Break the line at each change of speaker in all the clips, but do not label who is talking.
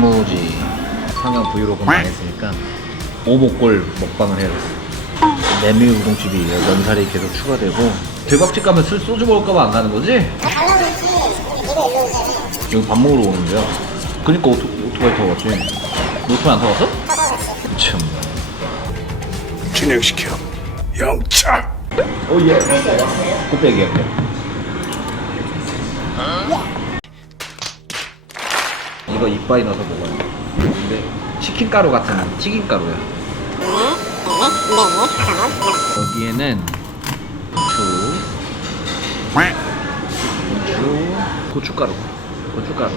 단무지 평양 브이로그 많이 했으니까 오목골 먹방을 해야겠어 메밀 우동집이 면살이 계속 추가되고 대박집 가면 술 소주 먹을까봐 안 가는 거지? 여기 밥 먹으러 오는데요. 그니까 오토, 오토바이 타고 왔지. 오토바이 안 타고 왔어? 참.
진행시켜. 영차!
오예. 곱빼기 할게 이거 이빠이 넣어서 먹어요. 근데 치킨 가루 같은 튀김 가루야. 여기에는 고추 고추 고춧가루 고춧가루.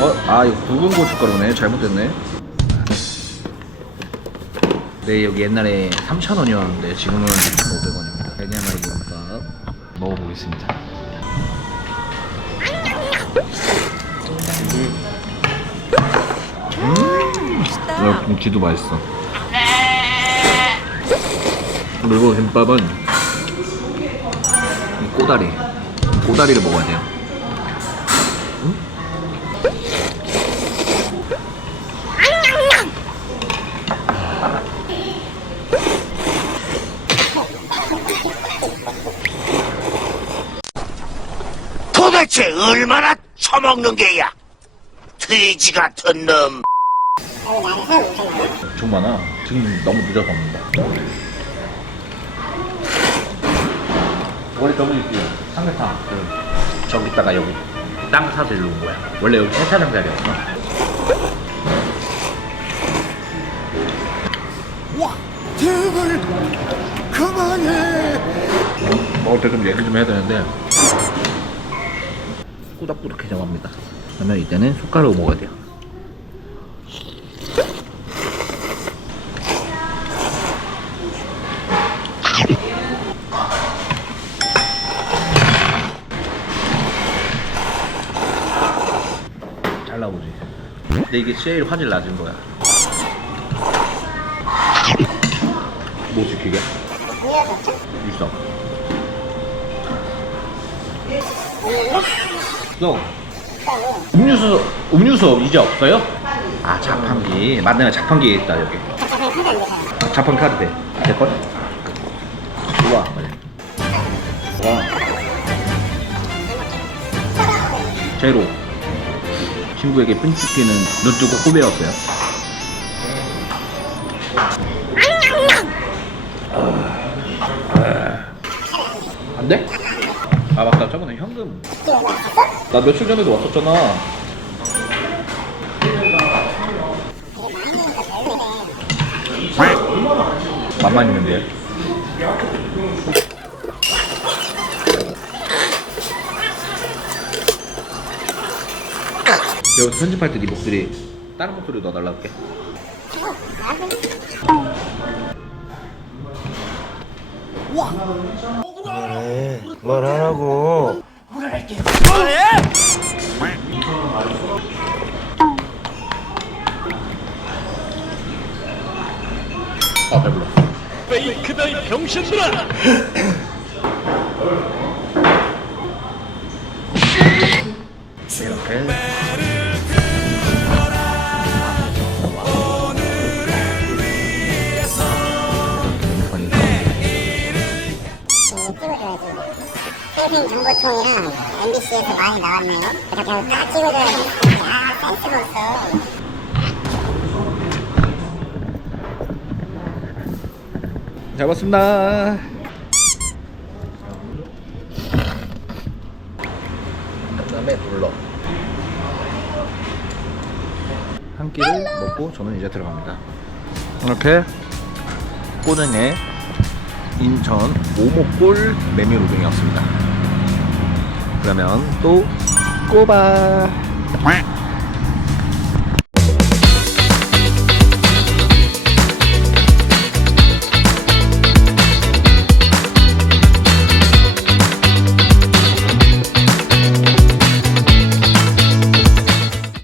어? 아 이거 굵은 고춧가루네. 잘못됐네. 네 여기 옛날에 3,000원이었는데 지금은 500원입니다. 베냐마리 비빔밥 먹어보겠습니다 야, 김치도 맛있어. 그리고 김밥은 이 꼬다리. 꼬다리를 먹어야 돼요.
도대체 얼마나 처먹는 게야? 돼지 같은 놈
엄청 많아 지금 너무 늦어서 먹는다. 원래 저기 있지 삼계탕 그 저기다가 여기 땅 사서 일로 온 거야. 원래 여기 세차장 자리였어.
제발 그만해.
먹을 때 좀 얘기 좀 해야 되는데. 꾸덕꾸덕해져 갑니다. 그러면 이때는 숟가락으로 먹어야 돼요 잘라보지. 근데 이게 제일 화질 낮은 거야. 뭐 시키게? 있어. 너 음료수 음료수 이제 없어요? 아 자판기. 맞네 자판기에 있다 여기. 아, 자판기 카드 돼. 될걸? 좋아. 빨리 와. 제로 친구에게 핀치키는 눈 뜨고 후배였어요? 안 돼? 아 맞다. 저번에 현금. 나 며칠 전에도 왔었잖아. 맛만 있는데 여기 편집할 때 네 목소리 다른 목소리 넣어달라 할게.
뭘 하라고.
아 배불러.
페이크다 이 병신들아!
이렇게
세신 정보통이랑 MBC에서 많이 나왔네요. 이렇게 딱 찍어줘야지. 아, 센스가 없어.
잘 봤습니다. 그다음에 눌러. 한 끼를 먹고 저는 이제 들어갑니다. 이렇게 꼬등의 인천 오목골 메밀 우동이었습니다. 그러면 또 꼬바.